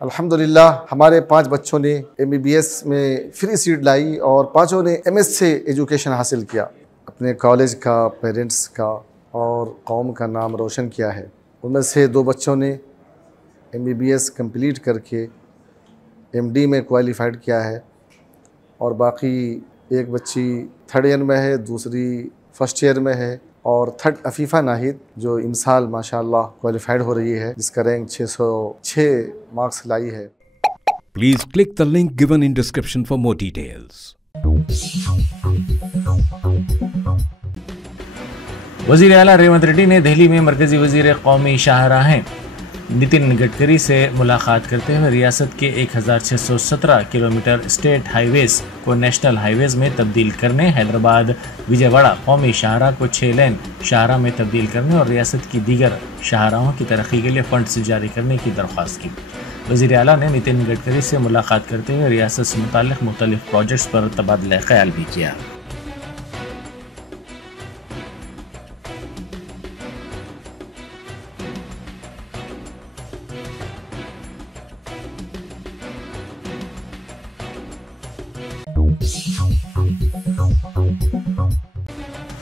अल्हम्दुलिल्लाह हमारे 5 बच्चों ने MBBS में फ्री सीट लाई और 5 ने MS से एजुकेशन हासिल किया। अपने कॉलेज का, पेरेंट्स का और कौम का नाम रोशन किया है। उनमें से 2 बच्चों ने MBBS कंप्लीट करके MD में क्वालिफाइड किया है और बाकी एक बच्ची 3rd ईयर में है, दूसरी 1st ईयर में है और 3rd अफीफ़ा नाहिद जो इन साल माशाअल्लाह क्वालिफाइड हो रही है, जिसका रैंक 606 मार्क्स लाई है। Please click the link given in description for more details. वज़ीर आला रेवंत रेड्डी ने दिल्ली में मरकजी वज़ीर कौमी शाहराहें नितिन गडकरी से मुलाकात करते हुए रियासत के 1617 किलोमीटर स्टेट हाईवेज को नेशनल हाईवेज में तब्दील करने, हैदराबाद विजयवाड़ा कौमी शाहराह को 6 लेन शाहराह में तब्दील करने और रियासत की दीगर शाहराहों की तरक्की के लिए फंड्स जारी करने की दरख्वास्त की। वज़ीर आला ने नितिन गडकरी से मुलाकात करते हुए रियासत से मुताल्लिक़ मुख्तलिफ प्रोजेक्ट्स पर तबादला ख्याल भी किया।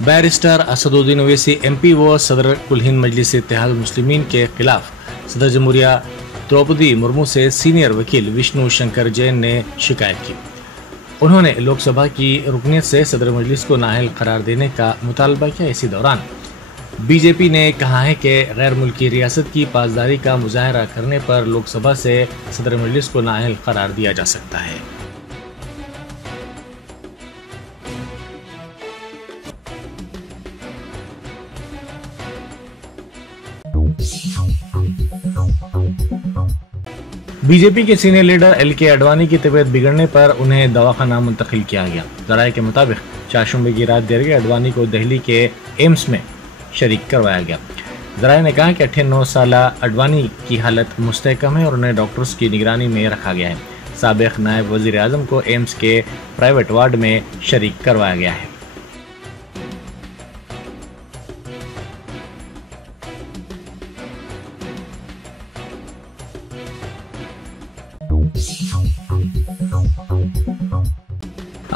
बैरिस्टर असदुद्दीन ओवैसी MP व सदर कुल हिंद मजलिस इत्तेहाद मुस्लिमीन के खिलाफ सदर जमहूरिया द्रौपदी मुर्मू से सीनियर वकील विष्णु शंकर जैन ने शिकायत की। उन्होंने लोकसभा की रुकनीत से सदर मजलिस को नाअहल करार देने का मुतालबा किया। इसी दौरान BJP ने कहा है कि गैर मुल्की रियासत की पासदारी का मुजाहरा करने पर लोकसभा से सदर मजलिस को नाअहल करार दिया जा सकता है। बीजेपी के सीनियर लीडर LK आडवाणी की तबीयत बिगड़ने पर उन्हें दवाखाना मुंतकिल किया गया। ज़राए के मुताबिक चारशंबे की रात देर गए आडवाणी को दिल्ली के एम्स में शरीक करवाया गया। ज़राए ने कहा कि 98 साला आडवाणी की हालत मुस्तहकम है और उन्हें डॉक्टर्स की निगरानी में रखा गया है। साबिक नायब वज़ीर आज़म को एम्स के प्राइवेट वार्ड में शरीक करवाया गया है।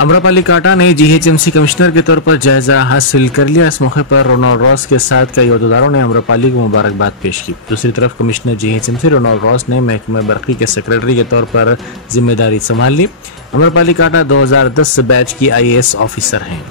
आम्रपाली काटा ने GHMC कमिश्नर के तौर पर जायजा हासिल कर लिया। इस मौके पर रोनाल्ड रॉस के साथ कई अहदेदारों ने आम्रपाली को मुबारकबाद पेश की। दूसरी तरफ कमिश्नर GHMC रोनाल्ड रॉस ने महकमा बरकी के सेक्रेटरी के तौर पर जिम्मेदारी संभाल ली। आम्रपाली काटा 2010 बैच की IAS ऑफिसर हैं।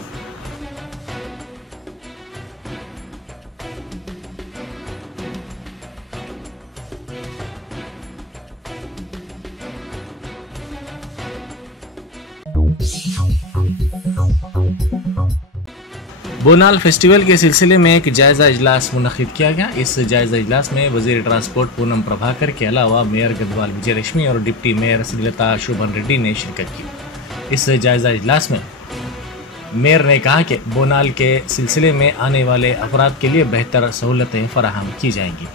बोनाल फेस्टिवल के सिलसिले में एक जायजा इजलास मुनक्किद किया गया। इस जायजा इजलास में वजीर ट्रांसपोर्ट पूनम प्रभाकर के अलावा मेयर गढ़वाल विजय लक्ष्मी और डिप्टी मेयर श्रीलता शोभन रेड्डी ने शिरकत की। इस जायजा इजलास में मेयर ने कहा कि बोनाल के सिलसिले में आने वाले अफराद के लिए बेहतर सहूलतें फराहम की जाएंगी।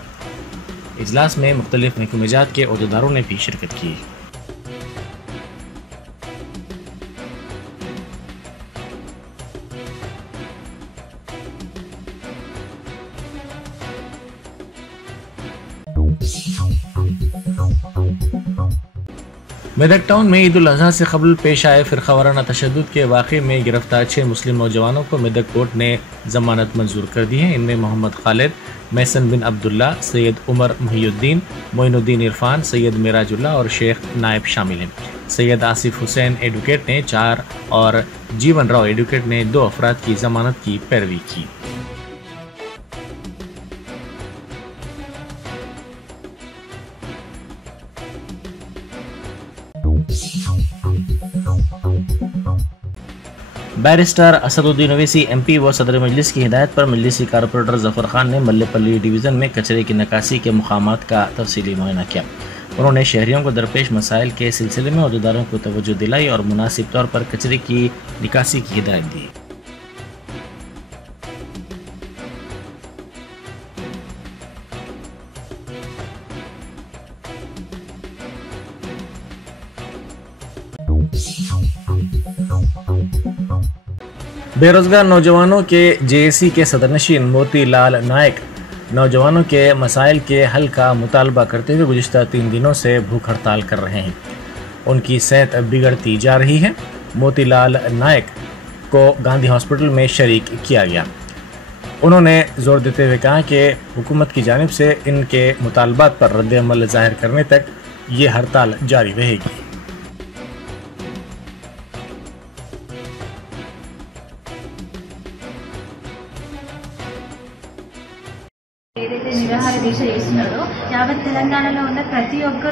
इजलास में मुख्तलिफ महकमेजात के अहदेदारों ने भी शिरकत की। मेदक टाउन में ईद उल अज़हा से कबल पेश आए फिरका वाराना तशद्दुद के वाक़े में गिरफ्तार 6 मुस्लिम नौजवानों को मेदक कोर्ट ने जमानत मंजूर कर दी है। इनमें मोहम्मद खालिद, महसन बिन अब्दुल्ला, सैयद उमर मुहियुद्दीन, मोइनुद्दीन इरफान, सैयद मिराजुल्लाह और शेख नायब शामिल हैं। सैयद आसिफ हुसैन एडवोकेट ने 4 और जीवन राव एडवोकेट ने 2 अफराद की जमानत की पैरवी की। बैरिस्टर असदुद्दीन ओवैसी MP व सदर मजलिस की हिदायत पर मजलिसी कारपोरेटर जफर खान ने मल्लेपल्ली डिवीज़न में कचरे की निकासी के मकामात का तफसीली मुआयना किया। उन्होंने शहरियों को दरपेश मसाइल के सिलसिले में अहदेदारों को तवज्जो दिलाई और मुनासिब तौर पर कचरे की निकासी की हिदायत दी। बेरोजगार नौजवानों के JAC के सदरनशीन मोती लाल नायक नौजवानों के मसाइल के हल का मुतालबा करते हुए गुज़िश्ता 3 दिनों से भूख हड़ताल कर रहे हैं। उनकी सेहत बिगड़ती जा रही है। मोतीलाल नायक को गांधी हॉस्पिटल में शरीक किया गया। उन्होंने जोर देते हुए कहा कि हुकूमत की जानिब से इनके मुतालबात पर रद्द-ए-अमल ज़ाहिर करने तक ये हड़ताल जारी रहेगी। ఏదైతే నిరాహార దీక్ష చేస్తున్నారో యావత్ తెలంగాణలో ఉన్న ప్రతి ఒక్క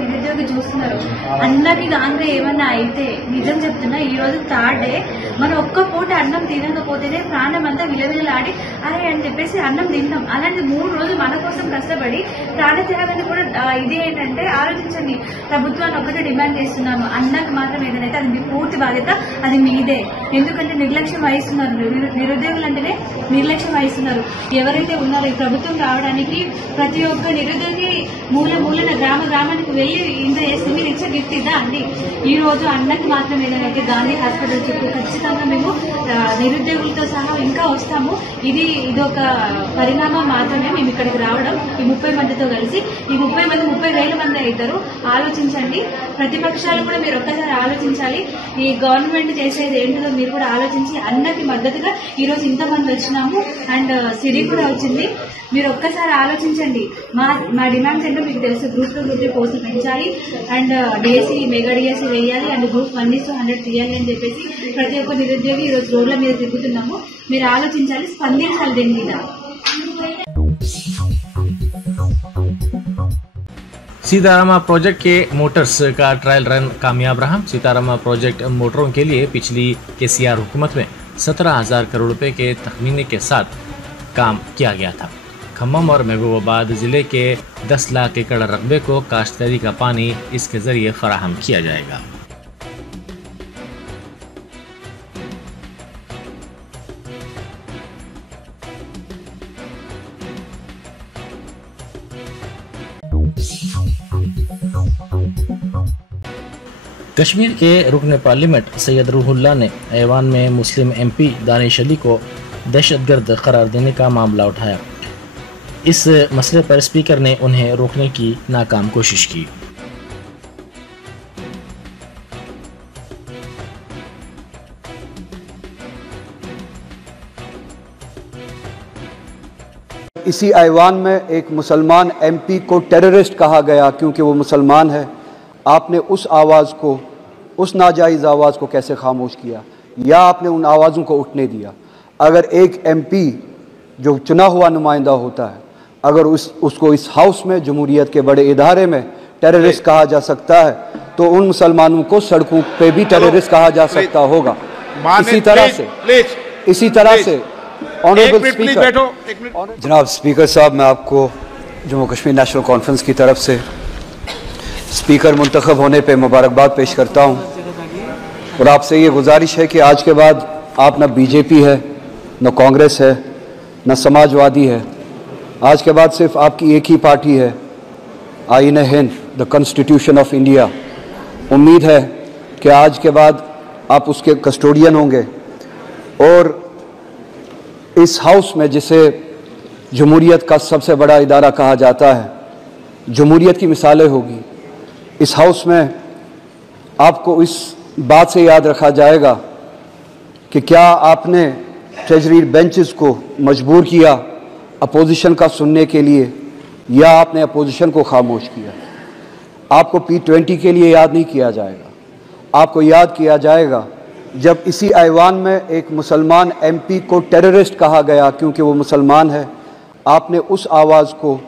నిరుద్యోగి చూస్తున్నారు. అన్నకి గాంగా ఏమన్నా అయితే నిజం చెప్తున్నా ఈ రోజు 3rd డే మనం ఒక్క పూట అన్నం తినకపోతేనే ప్రాణం అంతా విలవిలలాడి అరే అని చెప్పేసి అన్నం తింటాం. అలాంటి 3 రోజులు మన కోసం కష్టపడి ప్రాణత్యాగాన్ని కూడా ఇది ఏంటంటే ఆలోచించండి. ప్రభుత్వాన్ని ఒకటే డిమాండ్ చేస్తున్నాము, అన్నకు మాత్రం ఏదైతే అది మీ పూర్తి బాధ్యత, అది మీదే. ఎందుకంటే నిర్లక్ష్యం వహిస్తున్నారు. నిరుద్యోగులు అంటేనే నిర్లక్ష్యం వహిస్తున్నారు. ఎవరైతే ఉన్నారో ప్రభుత్వం రావడానికి ప్రతి ఒక్క నిరుద్యోగి మూలన గ్రామానికి వెళ్లి ఇంత చేస్తే మీరు ఇచ్చే గిఫ్ట్ ఇదా అండి? ఈ రోజు అన్నకి మాత్రం ఏదైతే గాంధీ హాస్పిటల్ చుట్టూ ఖచ్చితంగా మేము నిరుద్యోగులతో సహా ఇంకా వస్తాము. ఇది ఒక పరిణామం మాత్రమే మేము ఇక్కడికి రావడం. ఈ 30 మందితో కలిసి ఈ 30 మంది 30,000 మంది అవుతారు. ఆలోచించండి. ప్రతిపక్షాలు కూడా మీరు ఒక్కసారి ఆలోచించాలి. ఈ గవర్నమెంట్ చేసేది ఏంటిదో మీరు కూడా ఆలోచించి అన్నకి మద్దతుగా ఈ రోజు ఇంతమంది వచ్చినాము. అండ్ సిరి కూడా వచ్చింది. మీరు ఒక్కసారి ఆలోచించండి. మా డిమాండ్స్ ఏంటో మీకు తెలుసు. గ్రూప్ 2 గ్రూప్ 3 పోస్టులు పెంచాలి అండ్ డిఎస్సీ మెగా డిఎస్సీ వేయాలి అండ్ గ్రూప్ 1:100 తీయాలి అని చెప్పేసి ప్రతి ఒక్క నిరుద్యోగి ఈ రోజు రోడ్ల మీద తిరుగుతున్నాము. మీరు ఆలోచించాలి, స్పందించాలి దీని మీద. सीतारामा प्रोजेक्ट के मोटर्स का ट्रायल रन कामयाब रहा। सीतारामा प्रोजेक्ट मोटरों के लिए पिछली केसीआर हुकूमत में 17,000 करोड़ रुपए के तखमीने के साथ काम किया गया था। खम्मम और महबूबाबाद ज़िले के 10 लाख एकड़ रकबे को काश्तकारी का पानी इसके ज़रिए फराहम किया जाएगा। कश्मीर के रुकन पार्लियामेंट सैयद रूहुल्ला ने ऐवान में मुस्लिम MP दानिश अली को दहशतगर्द करार देने का मामला उठाया। इस मसले पर स्पीकर ने उन्हें रोकने की नाकाम कोशिश की। इसी ऐवान में एक मुसलमान MP को टेररिस्ट कहा गया क्योंकि वो मुसलमान है। आपने उस आवाज़ को, उस नाजायज़ आवाज़ को कैसे खामोश किया, या आपने उन आवाज़ों को उठने दिया? अगर एक MP जो चुना हुआ नुमाइंदा होता है, अगर उसको इस हाउस में जमहूरियत के बड़े इदारे में टेररिस्ट कहा जा सकता है, तो उन मुसलमानों को सड़कों पे भी टेररिस्ट कहा जा सकता होगा। इसी तरह से ऑनरेबल स्पीकर, जनाब स्पीकर साहब, मैं आपको जम्मू कश्मीर नेशनल कॉन्फ्रेंस की तरफ से स्पीकर मुंतखब होने पे मुबारकबाद पेश करता हूँ और आपसे ये गुजारिश है कि आज के बाद आप न BJP है, न कांग्रेस है, न समाजवादी है। आज के बाद सिर्फ आपकी एक ही पार्टी है, आईन Hind, the constitution of India. उम्मीद है कि आज के बाद आप उसके कस्टोडियन होंगे और इस हाउस में, जिसे जमहूरियत का सबसे बड़ा इदारा कहा जाता है, जमहूरियत की मिसालें होगी। इस हाउस में आपको इस बात से याद रखा जाएगा कि क्या आपने ट्रेजरी बेंचेस को मजबूर किया अपोजिशन का सुनने के लिए, या आपने अपोजिशन को खामोश किया। आपको P20 के लिए याद नहीं किया जाएगा, आपको याद किया जाएगा जब इसी ऐवान में एक मुसलमान MP को टेररिस्ट कहा गया क्योंकि वो मुसलमान है। आपने उस आवाज़ को,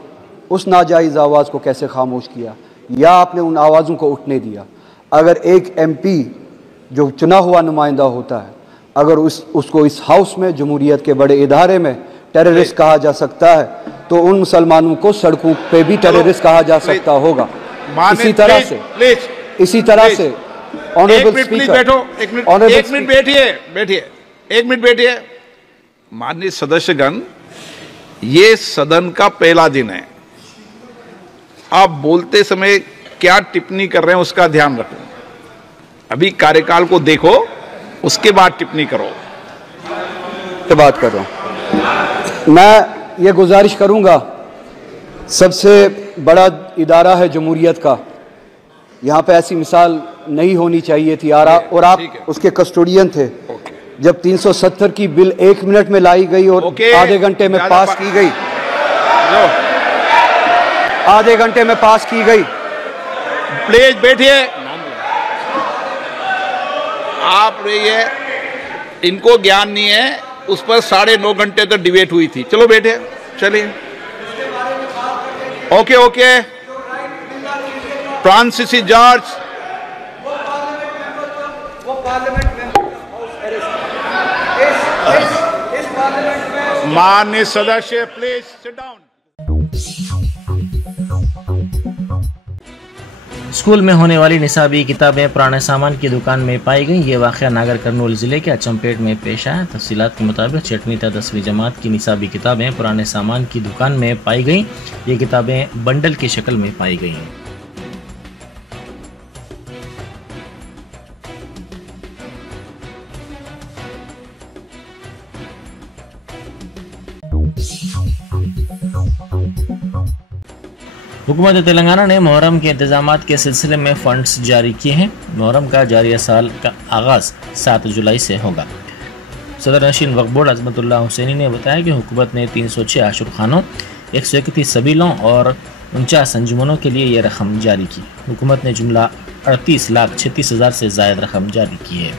उस नाजायज़ आवाज़ को कैसे खामोश किया, या आपने उन आवाज़ों को उठने दिया। अगर एक MP जो चुना हुआ नुमाइंदा होता है, अगर उसको इस हाउस में जमहूरियत के बड़े इदारे में टेररिस्ट कहा जा सकता है, तो उन मुसलमानों को सड़कों पे भी टेररिस्ट कहा जा सकता होगा। इसी तरह से ऑनरेबल स्पीकर, एक मिनट बैठिए। माननीय सदस्यगण, ये सदन का पहला दिन है। आप बोलते समय क्या टिप्पणी कर रहे हैं उसका ध्यान रखो। अभी कार्यकाल को देखो, उसके बाद टिप्पणी करो। बात कर रहा हूं मैं। ये गुजारिश करूंगा, सबसे बड़ा इदारा है जमहूरियत का, यहाँ पे ऐसी मिसाल नहीं होनी चाहिए थी और आप उसके कस्टोडियन थे। जब 370 की बिल 1 मिनट में लाई गई और आधे घंटे में पास की गई, आधे घंटे में पास की गई। प्लीज बैठिए, आप रहिए, इनको ज्ञान नहीं है, उस पर 9.5 घंटे तक डिबेट हुई थी। चलो बैठे, चलिए। ओके ओके, फ्रांसिस जॉर्ज, माननीय सदस्य, प्लीज सिट डाउन। स्कूल में होने वाली निसाबी किताबें पुराने सामान की दुकान में पाई गई। ये वाक़या नागर कर्नूल जिले के अचमपेट में पेश आया। तफसीलात के मुताबिक 6वीं तथा 10वीं जमात की निसाबी किताबें पुराने सामान की दुकान में पाई गई। ये किताबें बंडल की शक्ल में पाई गई। हुकूमत तेलंगाना ने मुहर्रम के इंतजामात के सिलसिले में फंड्स जारी किए हैं। मुहर्रम का जारिया साल का आगाज़ 7 जुलाई से होगा। सदर नशीन वक्फ बोर्ड अज़मतुल्लाह हुसैनी ने बताया कि हुकूमत ने 306 आशुर खानों, 131 सबीलों और 49 अंजुमनों के लिए ये रकम जारी की। हुकूमत ने जुमला 38,36,000 से ज़ायद रकम जारी की है।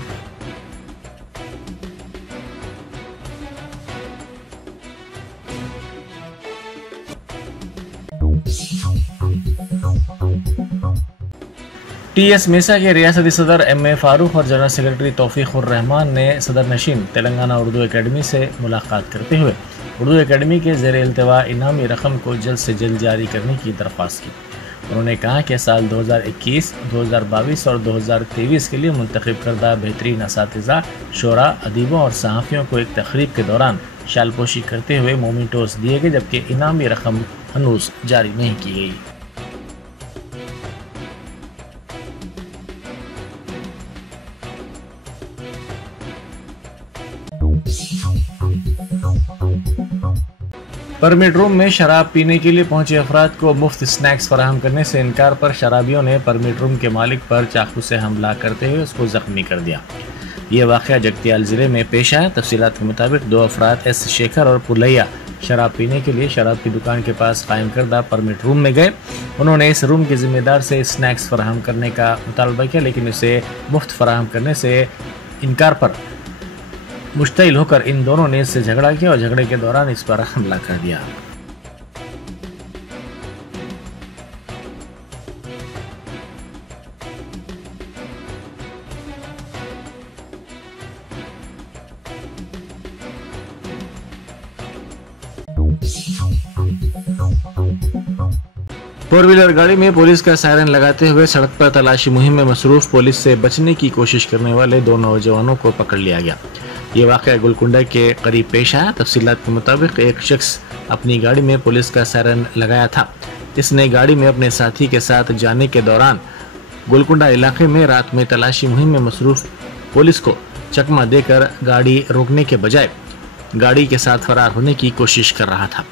टीएस मेसा के रियासती सदर एम ए फारूक और जनरल सेक्रेटरी तौफीकुर रहमान ने सदर नशीन तेलंगाना उर्दू एकेडमी से मुलाकात करते हुए उर्दू एकेडमी के ज़ेर इल्तवा इनामी रकम को जल्द से जल्द जारी करने की दरख्वास्त की। उन्होंने कहा कि साल 2021, 2022 और 2023 के लिए मुंतखब करदा बेहतरीन असातिज़ा, शोरा, अदीबों और सहाफ़ियों को एक तकरीब के दौरान शालपोशी करते हुए मोमेंटोस दिए गए, जबकि इनामी रकम हनूज जारी नहीं की गई। परमिट रूम में शराब पीने के लिए पहुंचे अफराद को मुफ्त स्नैक्स फराहम करने से इनकार पर शराबियों ने परमिट रूम के मालिक पर चाकू से हमला करते हुए उसको जख्मी कर दिया। ये वाक़या जगतियाल ज़िले में पेश आया। तफसीलात के मुताबिक 2 अफराद एस शेखर और पुलैया शराब पीने के लिए शराब की दुकान के पास कायम करदा परमिट रूम में गए। उन्होंने इस रूम के ज़िम्मेदार से स्नैक्स फराहम करने का मुतालबा किया, लेकिन उसे मुफ्त फराहम करने से इनकार पर मुश्तइल होकर इन दोनों ने इससे झगड़ा किया और झगड़े के दौरान इस पर हमला कर दिया। फोर व्हीलर गाड़ी में पुलिस का सायरन लगाते हुए सड़क पर तलाशी मुहिम में मसरूफ पुलिस से बचने की कोशिश करने वाले 2 नौजवानों को पकड़ लिया गया। ये वाक़या गुलकुंडा के करीब पेश आया। तफसीलात के मुताबिक एक शख्स अपनी गाड़ी में पुलिस का सायरन लगाया था। इसने गाड़ी में अपने साथी के साथ जाने के दौरान गुलकुंडा इलाके में रात में तलाशी मुहिम में मसरूफ पुलिस को चकमा देकर गाड़ी रोकने के बजाय गाड़ी के साथ फरार होने की कोशिश कर रहा था।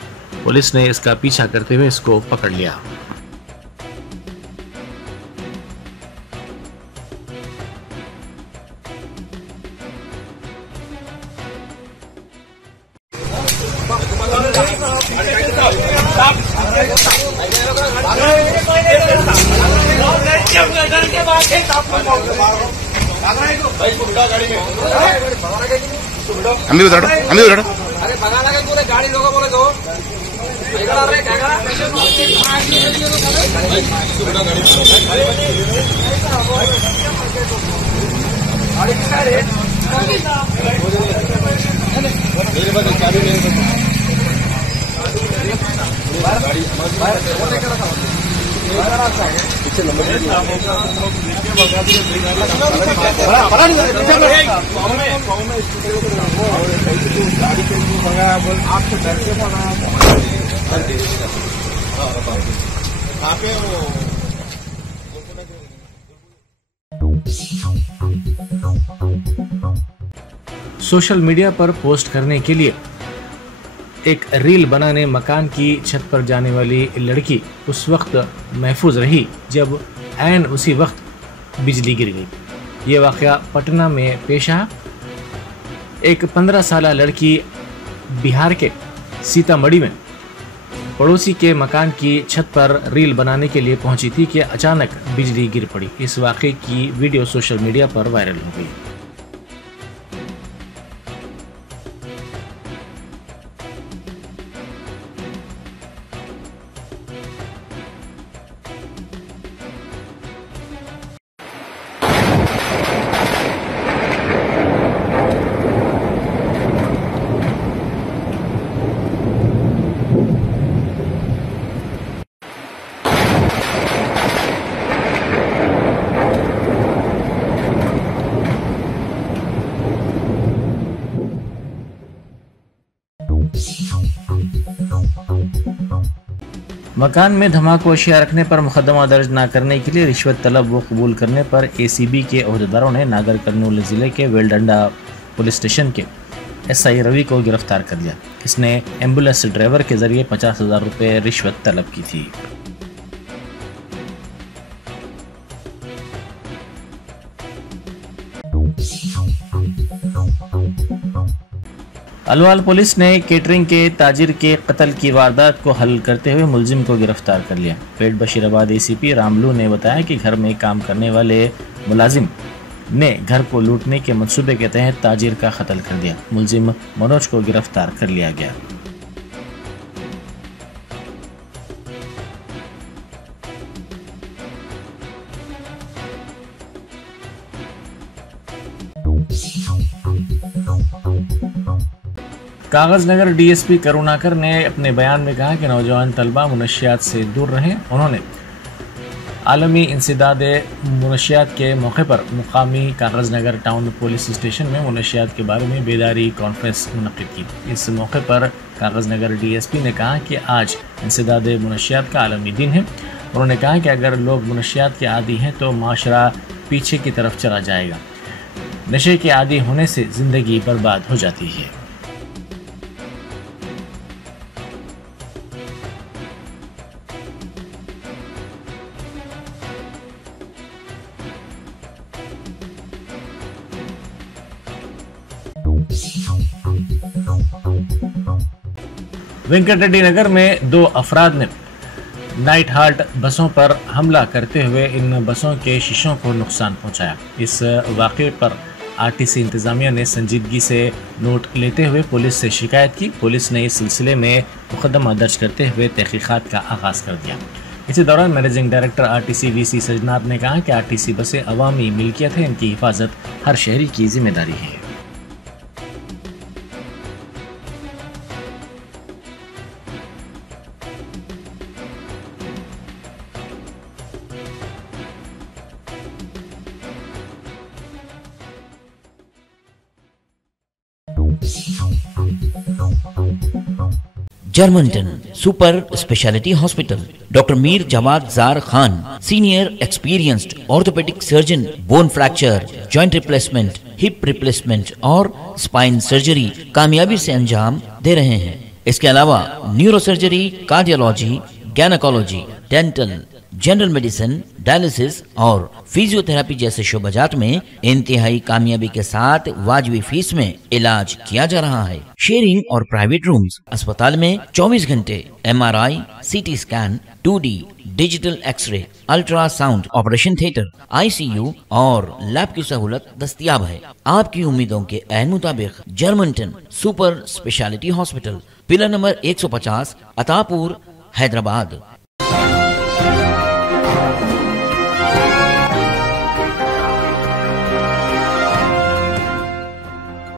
पुलिस ने इसका पीछा करते हुए इसको पकड़ लिया। हम भी उतारो। अरे भगाना के पूरे गाड़ी लोगों बोले दो आपसे डर के सोशल मीडिया पर पोस्ट करने के लिए एक रील बनाने मकान की छत पर जाने वाली लड़की उस वक्त महफूज रही जब ऐन उसी वक्त बिजली गिर गई। ये वाक़या पटना में पेश आया। एक 15 साल लड़की बिहार के सीतामढ़ी में पड़ोसी के मकान की छत पर रील बनाने के लिए पहुंची थी कि अचानक बिजली गिर पड़ी। इस वाक़े की वीडियो सोशल मीडिया पर वायरल हो गई। मकान में धमाकू अशिया रखने पर मुकदमा दर्ज न करने के लिए रिश्वत तलब व कबूल करने पर एसीबी के अहदेदारों ने नागर कर्नूल जिले के वेलडंडा पुलिस स्टेशन के एसआई रवि को गिरफ्तार कर लिया। इसने एम्बुलेंस ड्राइवर के जरिए 50,000 रुपये रिश्वत तलब की थी। अलवाल पुलिस ने केटरिंग के ताजिर के कत्ल की वारदात को हल करते हुए मुलजिम को गिरफ्तार कर लिया। पेट बशीराबाद एसीपी रामलू ने बताया कि घर में काम करने वाले मुलाजिम ने घर को लूटने के मंसूबे के तहत ताजिर का कत्ल कर दिया। मुलजिम मनोज को गिरफ्तार कर लिया गया। कागजनगर डीएसपी करुणाकर ने अपने बयान में कहा कि नौजवान तलबा मुनशियात से दूर रहें। उन्होंने आलमी इंसदाद मुनशियात के मौके पर मुकामी कागजनगर टाउन पुलिस स्टेशन में मुनशियात के बारे में बेदारी कॉन्फ्रेंस मुनक्किद की। इस मौके पर कागजनगर डीएसपी ने कहा कि आज इंसदाद मुनशियात का आलमी दिन है। उन्होंने कहा कि अगर लोग मुनशियात के आदी हैं तो माशरा पीछे की तरफ चला जाएगा। नशे के आदी होने से ज़िंदगी बर्बाद हो जाती है। वेंकट रेड्डी नगर में 2 अफराद ने नाइट हाल्ट बसों पर हमला करते हुए इन बसों के शीशों को नुकसान पहुंचाया। इस वाक़े पर आरटीसी इंतजामिया ने संजीदगी से नोट लेते हुए पुलिस से शिकायत की। पुलिस ने इस सिलसिले में मुकदमा दर्ज करते हुए तहकीकात का आगाज कर दिया। इसी दौरान मैनेजिंग डायरेक्टर आरटीसी वीसी सजनाथ ने कहा कि आरटीसी बसें अवामी मिल्कियत है, इनकी हिफाजत हर शहरी की जिम्मेदारी है। Germantown super speciality hospital, doctor Mir Jawad Zar Khan, senior experienced orthopaedic surgeon, bone fracture, joint replacement, hip replacement और स्पाइन सर्जरी कामयाबी से अंजाम दे रहे हैं। इसके अलावा neuro surgery, cardiology, gynaecology, dental, general medicine, dialysis और फिजियोथेरेपी जैसे शोबाजात में इंतहाई कामयाबी के साथ वाजबी फीस में इलाज किया जा रहा है। शेयरिंग और प्राइवेट रूम्स, अस्पताल में 24 घंटे MRI, CT scan, 2D digital x-ray, ultrasound, operation theatre, ICU और लैब की सहूलत दस्तयाब है। आपकी उम्मीदों के ऐन मुताबिक Germanton super speciality hospital, pillar number 150, Attapur, Hyderabad.